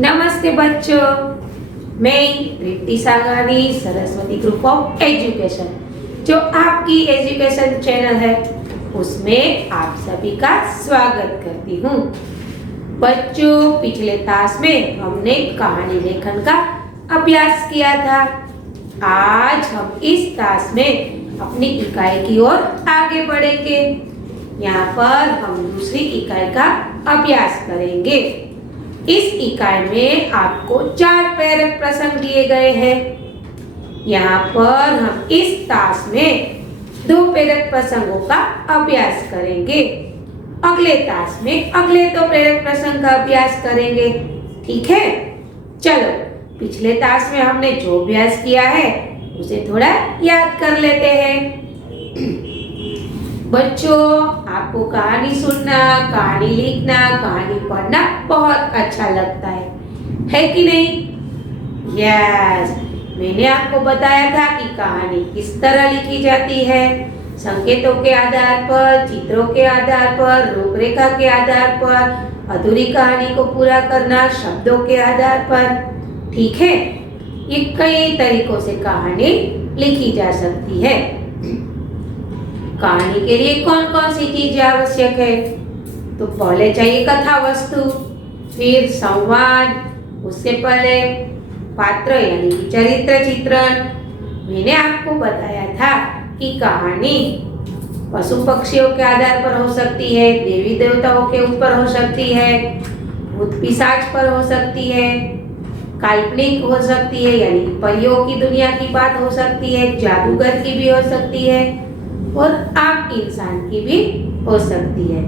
नमस्ते बच्चों, मैं Riddhi Sagani Saraswati group of education जो आपकी एजुकेशन चैनल है उसमें आप सभी का स्वागत करती हूँ। बच्चों, पिछले क्लास में हमने कहानी लेखन का अभ्यास किया था। आज हम इस क्लास में अपनी इकाई की ओर आगे बढ़ेंगे। यहाँ पर हम दूसरी इकाई का अभ्यास करेंगे। इस इकाई में आपको 4 प्रेरक प्रसंग दिए गए हैं। यहाँ पर हम इस क्लास में 2 प्रेरक प्रसंगों का अभ्यास करेंगे। अगले क्लास में अगले 2 प्रेरक प्रसंग का अभ्यास करेंगे। ठीक है, चलो पिछले क्लास में हमने जो अभ्यास किया है उसे थोड़ा याद कर लेते हैं। बच्चों, आपको कहानी सुनना, कहानी लिखना, कहानी पढ़ना बहुत अच्छा लगता है कि नहीं? यस, मैंने आपको बताया था कि कहानी किस तरह लिखी जाती है। संकेतों के आधार पर, चित्रों के आधार पर, रूपरेखा के आधार पर, अधूरी कहानी को पूरा करना शब्दों के आधार पर। ठीक है, ये कई तरीकों से कहानी लिखी जा सकती है। कहानी के लिए कौन कौन सी चीजें आवश्यक है? तो पहले चाहिए कथा वस्तु, फिर संवाद, उससे पहले पात्र यानी कि चरित्र चित्रण। मैंने आपको बताया था कि कहानी पशु पक्षियों के आधार पर हो सकती है, देवी देवताओं के ऊपर हो सकती है, भूत पिशाच पर हो सकती है, काल्पनिक हो सकती है यानी परियों की दुनिया की बात हो सकती है, जादूगर की भी हो सकती है और आम इंसान की भी हो सकती है।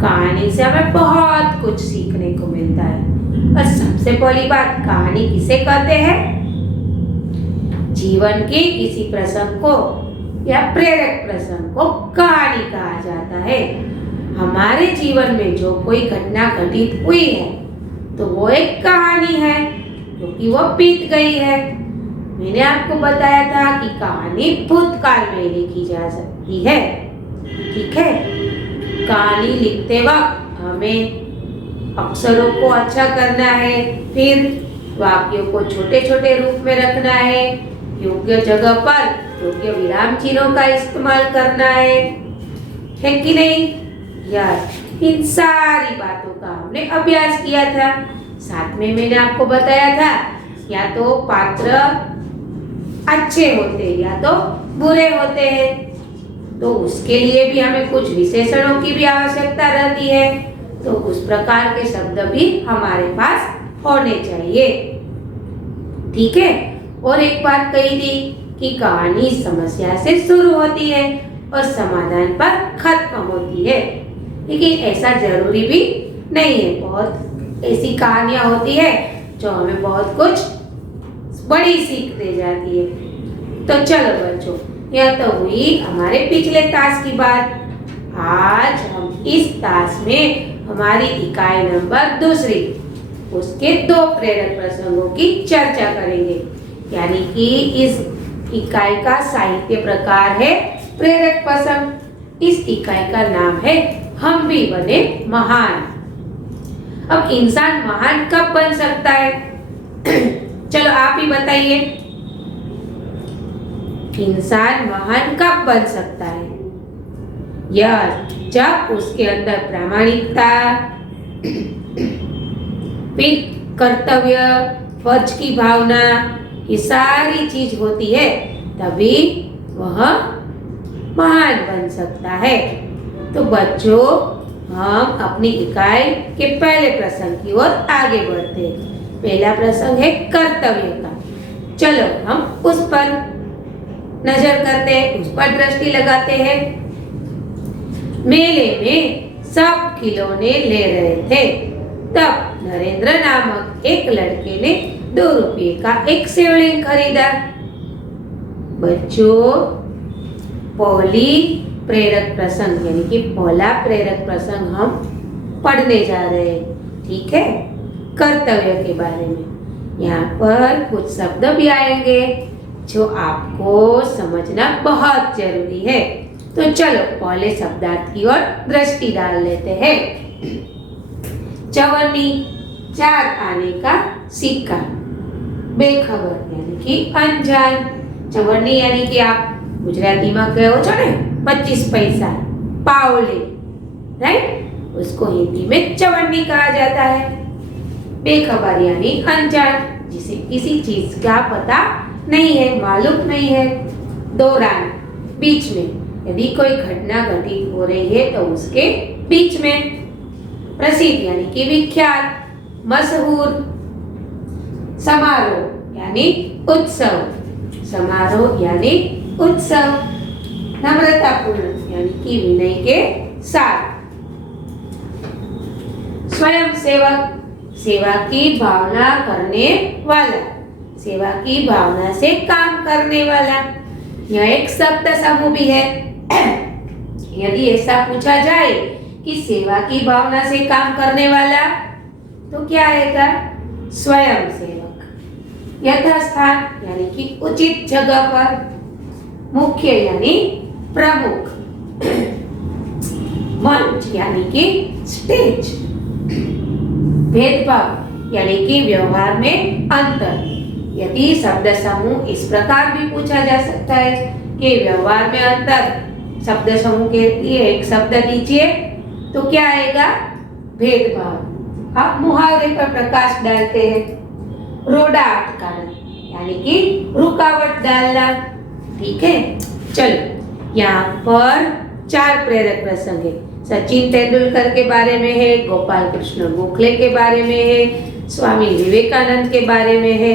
कहानी से हमें बहुत कुछ सीखने को मिलता है। और सबसे पहली बात, कहानी किसे कहते हैं? जीवन के किसी प्रसंग को या प्रेरक प्रसंग को कहानी कहा जाता है। हमारे जीवन में जो कोई घटना घटित हुई है तो वो एक कहानी है क्योंकि वो बीत गई है। मैंने आपको बताया था कि कहानी भूतकाल में लिखी जा सकती है। ठीक है, कहानी लिखते वक्त हमें अक्षरों को अच्छा करना है, फिर वाक्यों को छोटे छोटे रूप में रखना है, योग्य जगह पर योग्य विराम चिन्हों का इस्तेमाल करना है कि नहीं? यस, इन सारी बातों का हमने अभ्यास किया था। साथ में मैंने आपको बताया था या तो पात्र अच्छे होते या तो बुरे होते हैं, तो उसके लिए भी हमें कुछ विशेषणों की भी आवश्यकता रहती है। तो उस प्रकार के शब्द भी हमारे पास होने चाहिए। ठीक है, और एक बात कही थी कि कहानी समस्या से शुरू होती है और समाधान पर खत्म होती है, लेकिन ऐसा जरूरी भी नहीं है। बहुत ऐसी कहानियां होती है जो हमें बहुत कुछ बड़ी सीख दे जाती है। तो चलो बच्चों, यह तो हुई हमारे पिछले क्लास की बात। आज हम इस क्लास में हमारी इकाई नंबर 2 उसके 2 प्रेरक प्रसंगों की चर्चा करेंगे। यानी कि इस इकाई का साहित्य प्रकार है प्रेरक प्रसंग। इस इकाई का नाम है हम भी बने महान। अब इंसान महान कब बन सकता है? चलो आप ही बताइए, इंसान महान कब बन सकता है? यह जब उसके अंदर प्रामाणिकता, फिर कर्तव्य, फर्ज की भावना, ये सारी चीज होती है, तभी वह महान बन सकता है। तो बच्चों, हम अपनी इकाई के पहले प्रसंग की ओर आगे बढ़ते हैं। पहला प्रसंग है कर्तव्य का। चलो हम उस पर नजर करते हैं, उस पर दृष्टि लगाते हैं। मेले में सब खिलौने ले रहे थे, तब नरेंद्र नामक एक लड़के ने 2 रुपये का एक शिवलिंग खरीदा। बच्चों, पहली प्रेरक प्रसंग यानी कि पहला प्रेरक प्रसंग हम पढ़ने जा रहे हैं। ठीक है, कर्तव्य के बारे में। यहाँ पर कुछ शब्द भी आएंगे जो आपको समझना बहुत जरूरी है। तो चलो पहले शब्दार्थ की ओर दृष्टि डाल लेते हैं। चवन्नी 4 आने का सिक्का। बेखबर यानी कि अनजान। चवन्नी यानी कि आप गुजरातीમાં કહો છો ને 25 पैसा पावले, राइट? उसको हिंदी में चवन्नी कहा जाता है। बेखबर यानी अनजान, जिसे किसी चीज का पता नहीं है, मालूम नहीं है। दौरान बीच में, यदि कोई घटना घटित हो रही है तो उसके बीच में। प्रसिद्ध यानी कि विख्यात, मशहूर। समारोह यानी उत्सव, समारोह यानी उत्सव। नम्रतापूर्ण यानी कि विनय के साथ। स्वयं सेवक, सेवा की भावना करने वाला, सेवा की भावना से काम करने वाला। यह एक शब्द समूह भी है। यदि ऐसा पूछा जाए कि सेवा की भावना से काम करने वाला, तो क्या आएगा? स्वयं सेवक। यथास्थान यानी कि उचित जगह पर। मुख्य यानी प्रमुख। मंच यानी कि स्टेज। भेदभाव यानी कि व्यवहार में अंतर। यदि शब्द समूह इस प्रकार भी पूछा जा सकता है कि व्यवहार में अंतर, शब्द समूह के लिए एक शब्द दीजिए, तो क्या आएगा? भेदभाव। आप मुहावरे पर प्रकाश डालते हैं। रोड़ा अटकाना यानी कि रुकावट डालना। ठीक है, चलो यहाँ पर 4 प्रेरक प्रसंग है। सचिन तेंदुलकर के बारे में है, गोपाल कृष्ण गोखले के बारे में है, स्वामी विवेकानंद के बारे में है,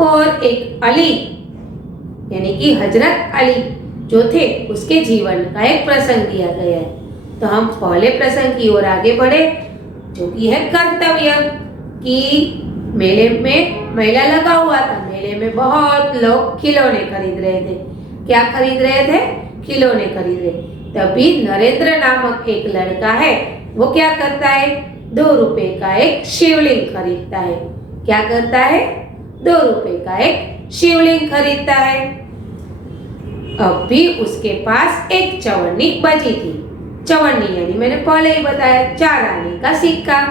और एक अली यानी कि हजरत अली जो थे उसके जीवन का एक प्रसंग दिया गया है। तो हम पहले प्रसंग की ओर आगे बढ़े, जो कि है कर्तव्य। कि मेले में मेला लगा हुआ था, मेले में बहुत लोग खिलौने खरीद रहे थे। क्या खरीद रहे थे? खिलौने खरीद रहे। तभी नरेंद्र नामक एक लड़का है, वो क्या करता है? 2 रुपए का एक शिवलिंग खरीदता है। क्या करता है? 2 रुपए का एक शिवलिंग खरीदता है। अब भी उसके पास एक चवन्नी बची थी। चवन्नी यानी मैंने पहले ही बताया 4 आने का सिक्का।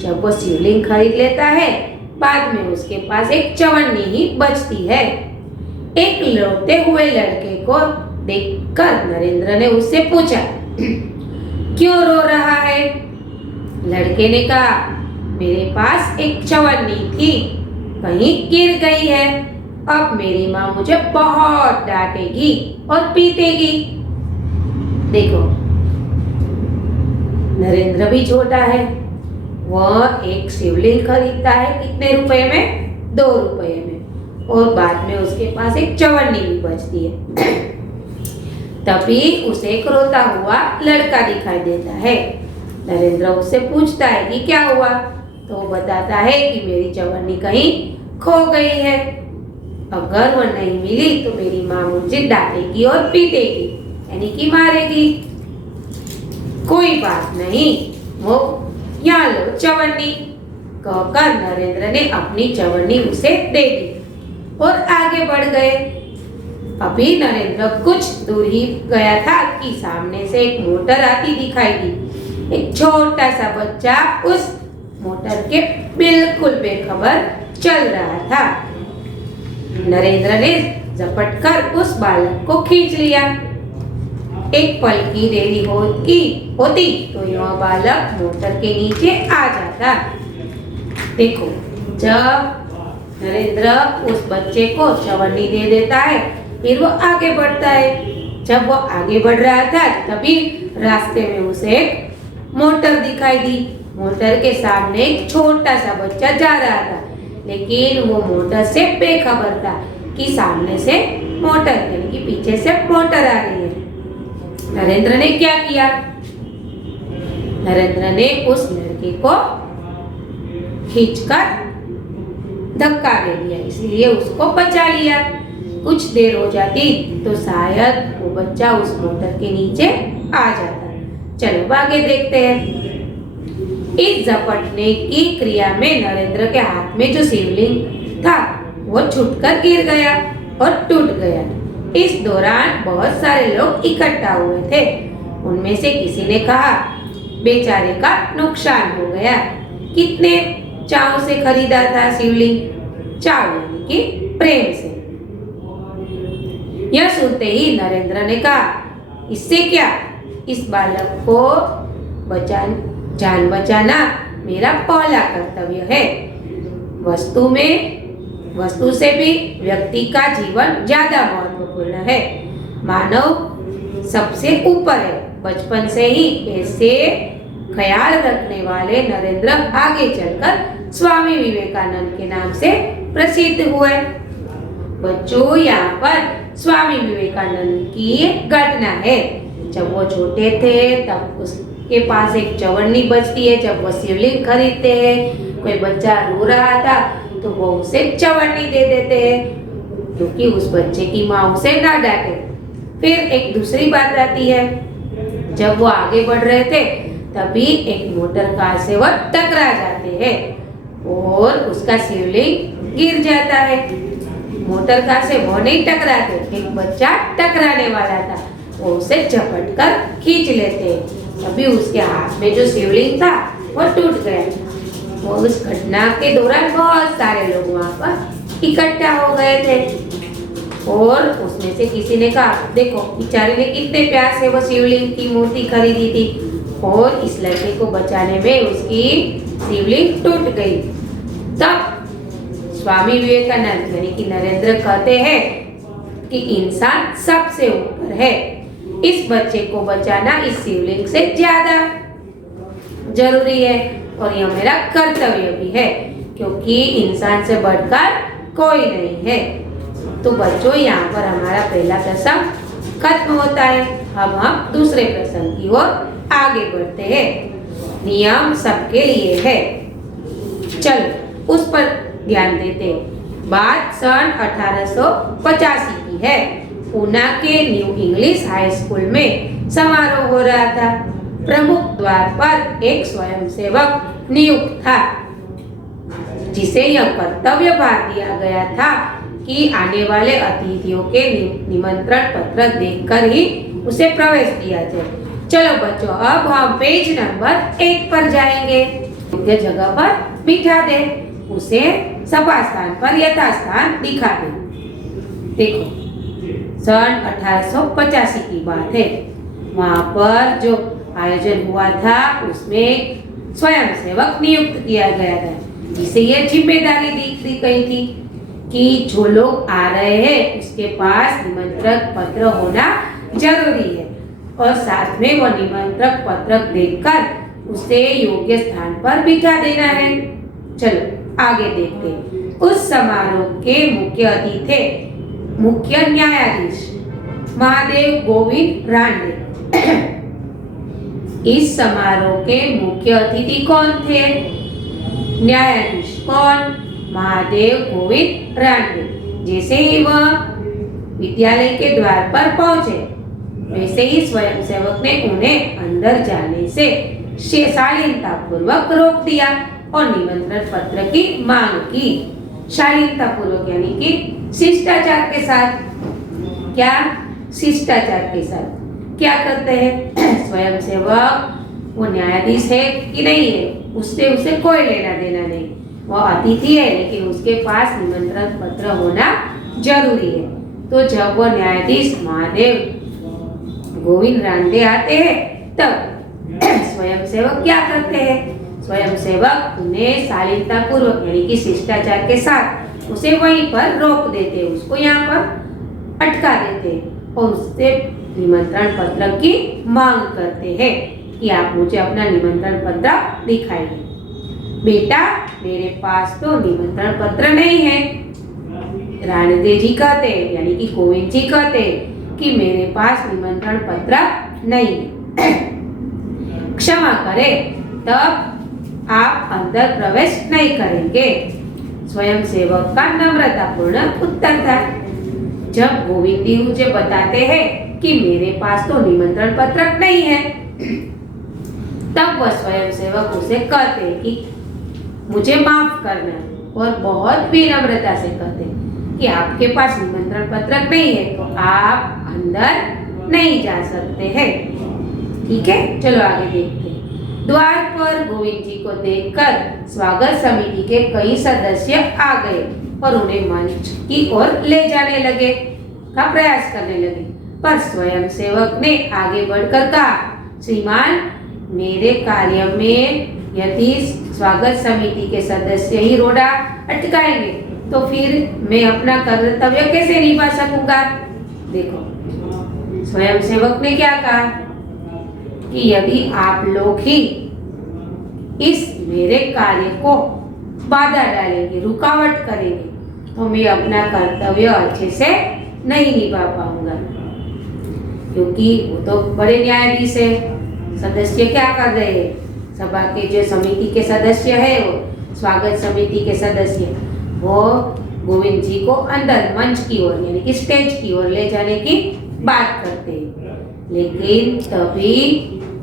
जब वो शिवलिंग खरीद लेता है, बाद में उसके पास एक चवन्नी ही बचती है। एक रोते हुए लड़के को देखकर नरेंद्र ने उससे पूछा, क्यों रो रहा है? लड़के ने कहा, मेरे पास एक चवन्नी थी, कहीं गिर गई है। अब मेरी माँ मुझे बहुत डांटेगी और पीटेगी। देखो, नरेंद्र भी छोटा है, वह एक शिवलिंग खरीदता है कितने रुपए में? 2 रुपए में, और बाद में उसके पास एक चवन्नी भी बचती है। तभी उसे एक रोता हुआ लड़का दिखाई देता है। नरेंद्र उससे पूछता है कि क्या हुआ? तो वो बताता है कि मेरी चवन्नी कहीं खो गई है, अगर वो नहीं मिली तो मेरी माँ मुझे डांटेगी और पीटेगी, यानी कि मारेगी। कोई बात नहीं, वो यहाँ लो चवन्नी, कहकर नरेंद्र ने अपनी चवन्नी उसे दे दी और आगे बढ़ गए। अभी नरेंद्र कुछ दूर ही गया था कि सामने से एक मोटर आती दिखाई दी। एक छोटा सा बच्चा उस मोटर के बिल्कुल बेखबर चल रहा था। नरेंद्र ने झपट कर उस बालक को खींच लिया। एक पल की देरी होती तो यह बालक मोटर के नीचे आ जाता। देखो, जब नरेंद्र उस बच्चे को चवन्नी दे देता है, फिर वो आगे बढ़ता है। जब वो आगे बढ़ रहा था, तभी रास्ते में उसे एक मोटर दिखाई दी। मोटर के सामने एक छोटा सा बच्चा जा रहा था, लेकिन वो मोटर से बेखबर था कि सामने से मोटर यानी कि पीछे से मोटर आ रही है। नरेंद्र ने क्या किया? नरेंद्र ने उस लड़के को खींचकर धक्का दे दिया, इसलिए उसको बचा लिया। कुछ देर हो जाती तो शायद वो बच्चा उस मोटर के नीचे आ जाता। चलो आगे देखते हैं। इस झपटने की क्रिया में नरेंद्र के हाथ में जो शिवलिंग था वो छूटकर गिर गया और टूट गया। इस दौरान बहुत सारे लोग इकट्ठा हुए थे। उनमें से किसी ने कहा, बेचारे का नुकसान हो गया। कितने चाव से खरीदा था शिवलिंग? चाव यानी कि प्रेम से। यह सुनते ही नरेंद्र ने कहा, इससे क्या, इस बालक को जान बचाना मेरा पहला कर्तव्य है। वस्तु से भी व्यक्ति का जीवन ज्यादा महत्वपूर्ण है। मानव सबसे ऊपर है। बचपन से ही ऐसे ख्याल रखने वाले नरेंद्र आगे चलकर स्वामी विवेकानंद के नाम से प्रसिद्ध हुए। बच्चों, यहाँ पर स्वामी विवेकानंद की घटना है। जब वो छोटे थे तब उसके पास एक चवन्नी बचती है। जब वो शिवलिंग खरीदते हैं, कोई बच्चा रो रहा था तो वो उसे चवन्नी दे देते हैं, क्योंकि उस बच्चे की माँ उसे ना डांटे। फिर एक दूसरी बात आती है, जब वो आगे बढ़ रहे थे तभी एक मोटर कार से वो टकरा जाते हैं और उसका शिवलिंग गिर जाता है। मोटर कार से वो नहीं टकराते, एक बच्चा टकराने वाला था, वो उसे झपट कर खींच लेते। अभी उसके हाथ में जो शिवलिंग था वो टूट गया। वो उस घटना के दौरान बहुत सारे लोग वहाँ पर इकट्ठा हो गए थे और उसमें से किसी ने कहा, देखो बेचारे ने कितने प्यार से वो शिवलिंग की मूर्ति खरीदी थी और इस लड़के को बचाने में उसकी शिवलिंग टूट गई। तब स्वामी विवेकानंद यानी कि नरेंद्र कहते हैं कि इंसान सबसे ऊपर है। इस बच्चे को बचाना इस शिवलिंग से ज्यादा जरूरी है और यह मेरा कर्तव्य भी है, क्योंकि इंसान से बढ़कर कोई नहीं है। तो बच्चों, यहाँ पर हमारा पहला प्रसंग खत्म होता है। अब हम दूसरे प्रसंग की ओर आगे बढ़ते हैं। नियम सबके लिए है, चलो उस पर ध्यान देते। बात सन 1885 की है। पूना के न्यू इंग्लिश हाई स्कूल में समारोह हो रहा था। प्रमुख द्वार पर एक स्वयंसेवक नियुक्त था, जिसे यह कर्तव्य भार दिया गया था कि आने वाले अतिथियों के निमंत्रण पत्र देखकर ही उसे प्रवेश दिया जाए। चलो बच्चों, अब हम पेज नंबर 1 पर जाएंगे। योग्य जगह पर बिठा दे, उसे सभा स्थान पर यथास्थान दिखा दे। देखो, सन 1885 की बात है। वहाँ पर जो आयोजन हुआ था उसमें स्वयंसेवक नियुक्त किया गया था, जिसे यह जिम्मेदारी दी गई थी कि जो लोग आ रहे हैं उसके पास निमंत्रण पत्र होना जरूरी है और साथ में वो निमंत्रण पत्र देखकर उसे योग्य स्थान पर बिठा देना है। चलो आगे देखते हैं। उस समारोह के मुख्य अतिथि थे मुख्य न्यायाधीश महादेव गोविंद रांडे। इस समारोह के मुख्य अतिथि कौन थे? न्यायाधीश कौन? महादेव गोविंद रांडे। जैसे ही वह विद्यालय के द्वार पर पहुंचे, वैसे ही स्वयंसेवक ने उन्हें अंदर जाने से शालीनता पूर्वक रोक दिया और निमंत्रण पत्र की मांग की। शालीनता पूर्वक यानी कि शिष्टाचार के साथ। क्या? शिष्टाचार के साथ। क्या करते हैं? स्वयंसेवक वो न्यायाधीश है कि नहीं है, उससे उसे कोई लेना देना नहीं। वो अतिथि है, लेकिन उसके पास निमंत्रण पत्र होना जरूरी है। तो जब वो न्यायाधीश महादेव गोविंद रांडे आते हैं, तब स्वयंसेवक क्या करते हैं? स्वयंसेवक उन्हें शालीनता पूर्वक यानी कि शिष्टाचार के साथ उसे वहीं पर रोक देते, उसको यहाँ पर अटका देते और उससे निमंत्रण पत्र की मांग करते हैं कि आप मुझे अपना निमंत्रण पत्र दिखाइए। बेटा, मेरे पास तो निमंत्रण पत्र नहीं है। राणदे जी कहते यानी कि गोविंद जी कहते कि मेरे पास निमंत्रण पत्र नहीं है। क्षमा करें, तब आप अंदर प्रवेश नहीं करेंगे। स्वयंसेवक का नम्रतापूर्ण उत्तर था। जब गोविंद जी मुझे बताते हैं कि मेरे पास तो निमंत्रण पत्रक नहीं है, तब वह स्वयंसेवक उसे कहते कि मुझे माफ करना और बहुत विनम्रता से कहते कि आपके पास निमंत्रण पत्रक नहीं है तो आप अंदर नहीं जा सकते हैं। ठीक है, चलो आगे देखते हैं। द्वार पर गोविंद जी को देखकर स्वागत समिति के कई सदस्य आ गए और उन्हें मंच की ओर ले जाने लगे का प्रयास करने लगे, पर स्वयं सेवक ने आगे बढ़कर कहा, श्रीमान, मेरे कार्य में यदि स्वागत समिति के सदस्य ही रोड़ा अटकाएंगे तो फिर मैं अपना कर्तव्य कैसे निभा सकूंगा। देखो, स्वयं सेवक ने क्या कहा कि यदि आप लोग ही इस मेरे कार्य को बाधा डालेंगे, रुकावट करेंगे, तो मैं अपना कर्तव्य अच्छे से नहीं निभा पाऊंगा, क्योंकि वो तो बड़े न्यायाधीश है। सदस्य क्या कर रहे हैं? सभा के जो समिति के सदस्य है, वो स्वागत समिति के सदस्य, वो गोविंद जी को अंदर मंच की ओर यानी कि स्टेज की ओर ले जाने की बात करते हैं। लेकिन तभी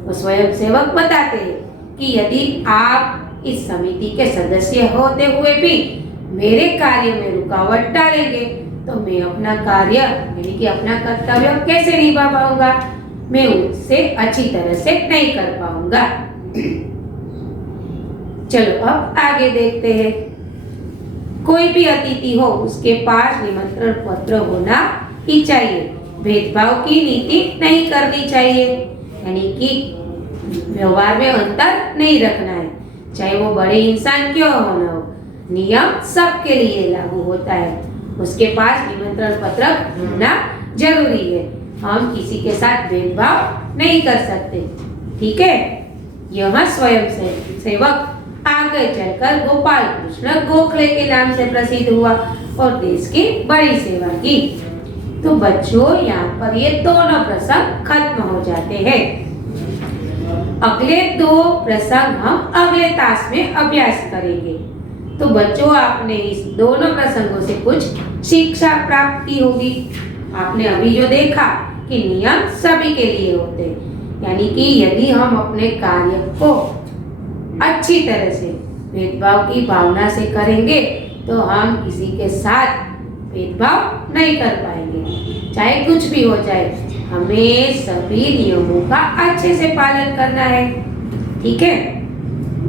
वो स्वयं सेवक बताते हैं कि यदि आप इस समिति के सदस्य होते हुए भी मेरे कार्य में रुकावट डालेंगे तो मैं अपना कार्य यानी कि अपना कर्तव्य कैसे निभा पाऊंगा, मैं उससे अच्छी तरह से नहीं कर पाऊंगा। चलो अब आगे देखते हैं। कोई भी अतिथि हो उसके पास निमंत्रण पत्र होना ही चाहिए। भेदभाव की नीति नहीं करनी चाहिए, यानी कि व्यवहार में अंतर नहीं रखना है, चाहे वो बड़े इंसान क्यों होना हो। नियम सबके लिए लागू होता है, उसके पास निमंत्रण पत्र होना जरूरी है। हम किसी के साथ भेदभाव नहीं कर सकते, ठीक है। यह स्वयं सेवक आगे चलकर गोपाल कृष्ण गोखले के नाम से प्रसिद्ध हुआ और देश की बड़ी सेवा की। तो बच्चों, यहाँ पर ये दोनों प्रसंग खत्म हो जाते हैं। अगले दो प्रसंग हम अगले तास में अभ्यास करेंगे। तो बच्चों, आपने इस दोनों प्रसंगों से कुछ शिक्षा प्राप्त की होगी। आपने अभी जो देखा कि नियम सभी के लिए होते हैं, यानी कि यदि हम अपने कार्य को अच्छी तरह से भेदभाव की भावना से करेंगे तो हम किसी के साथ भेदभाव नहीं कर पाएंगे। चाहे कुछ भी हो जाए, हमें सभी नियमों का अच्छे से पालन करना है, ठीक है।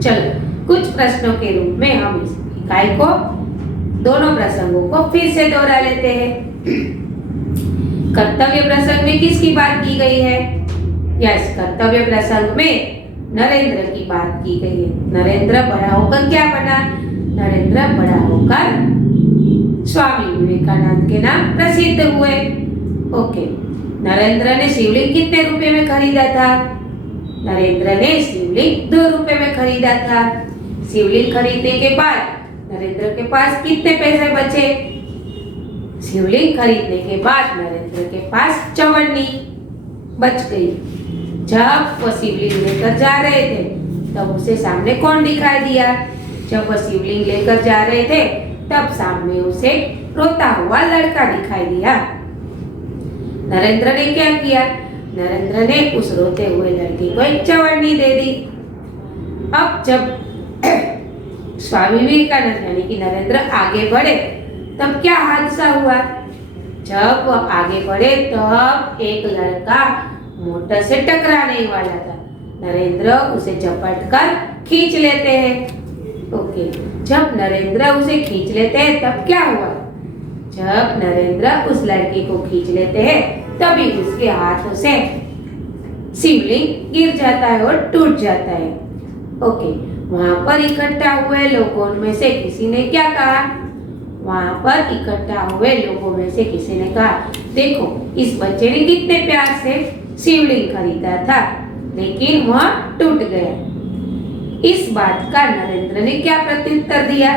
चलो, कुछ प्रश्नों के रूप में हम इस इकाई को दोनों प्रसंगों को फिर से दोहरा लेते हैं। कर्तव्य प्रसंग में किसकी बात की गई है? यस, कर्तव्य प्रसंग में नरेंद्र की बात की गई है। नरेंद्र बड़ा होकर क्या बना? नरेंद्र बड़ा होकर स्वामी विवेकानंद के नाम प्रसिद्ध हुए। ओके, नरेंद्र ने शिवलिंग कितने रुपए में खरीदा था? नरेंद्र ने शिवलिंग 2 रुपए में खरीदा था। शिवलिंग खरीदने के बाद नरेंद्र के पास कितने पैसे बचे? शिवलिंग खरीदने के बाद नरेंद्र के पास 54 बच गई। जब वो शिवलिंग लेकर जा रहे थे तब उसे सामने कौन दिखाई दिया? जब वो शिवलिंग लेकर जा रहे थे तब सामने उसे रोता हुआ लड़का दिखाई दिया। नरेंद्र ने क्या किया? नरेंद्र ने उस रोते हुए लड़के को एक 54 दे दी। अब जब स्वामी विवेकानंद यानी कि नरेंद्र आगे बढ़े तब क्या हादसा हुआ? जब वो आगे बढ़े तब एक लड़का मोटर से टकराने वाला था। नरेंद्र उसे झपट कर खींच लेते हैं। ओके, जब नरेंद्र उसे खींच लेते हैं तब क्या हुआ? जब नरेंद्र उस लड़के को खींच लेते हैं तभी उसके हाथों से शिवलिंग गिर जाता है और टूट जाता है। ओके, वहां पर इकट्ठा हुए लोगों में से किसी ने क्या कहा? वहां पर इकट्ठा हुए लोगों में से किसी ने कहा, देखो, इस बच्चे ने कितने प्यार से शिवलिंग खरीदा था लेकिन वह टूट गया। इस बात का नरेंद्र ने क्या प्रत्युत्तर दिया?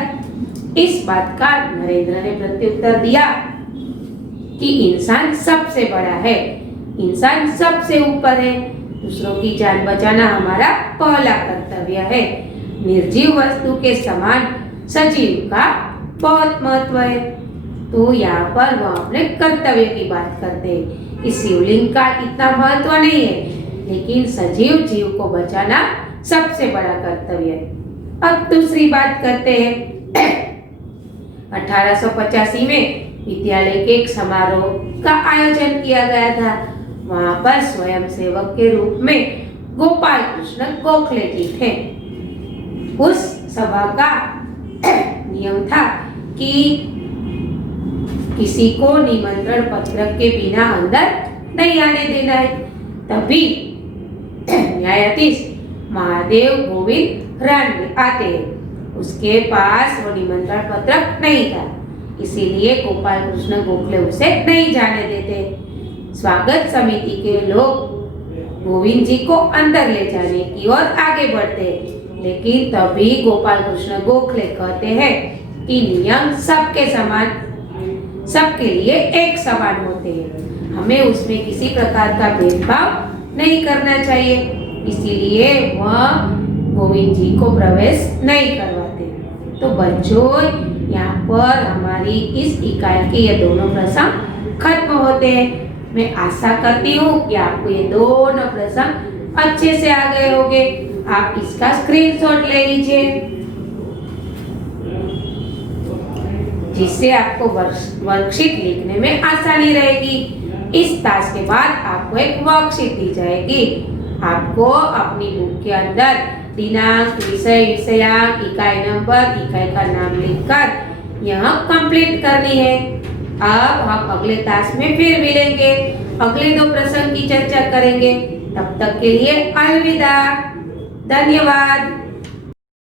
इस बात का नरेंद्र ने प्रत्युत्तर दिया कि इंसान सबसे बड़ा है, इंसान सबसे ऊपर है, दूसरों की जान बचाना हमारा पहला कर्तव्य है। निर्जीव वस्तु के समान सजीव का बहुत महत्व है। तो यहाँ पर वह अपने कर्तव्य की बात करते हैं। इस शिवलिंग का इतना महत्व नहीं है, लेकिन सजीव जीव को बचाना सबसे बड़ा कर्तव्य है। अब दूसरी बात करते हैं। 1885 में विद्यालय के एक समारोह का आयोजन किया गया था। वहां पर स्वयं सेवक के रूप में गोपाल कृष्ण गोखले जी थे। उस सभा का नियम था कि किसी को निमंत्रण पत्र के बिना अंदर नहीं आने देना है। तभी न्यायाधीश महादेव गोविंद रणवे आते हैं। उसके पास वो निमंत्रण पत्र नहीं था, इसीलिए गोपाल कृष्ण गोखले उसे नहीं जाने देते। स्वागत समिति के लोग गोविंद जी को अंदर ले जाने की ओर आगे बढ़ते, लेकिन तभी गोपाल कृष्ण गोखले कहते हैं कि नियम सबके समान, सबके लिए एक समान होते हैं, हमें उसमें किसी प्रकार का भेदभाव नहीं करना चाहिए, इसीलिए वह गोविंद जी को प्रवेश नहीं करवाते। तो बच्चों, यहाँ पर हमारी इस इकाई के ये दोनों प्रसंग खत्म होते हैं। मैं आशा करती हूँ कि आपको ये दोनों प्रसंग अच्छे से आ गए होंगे। आप इसका स्क्रीनशॉट ले लीजिए, जिससे आपको वर्कशीट लिखने में आसानी रहेगी। इस टास्क के बाद आपको एक वर्कशीट दी जाएगी। आपको अपनी बुक के अंदर दिनांक, विषय, विषयांक, इकाई नंबर, इकाई का नाम लिखकर यह कंप्लीट करनी है। अब हम अगले टास्क में फिर मिलेंगे, अगले 2 प्रसंग की चर्चा करेंगे। तब तक के लिए अलविदा, धन्यवाद।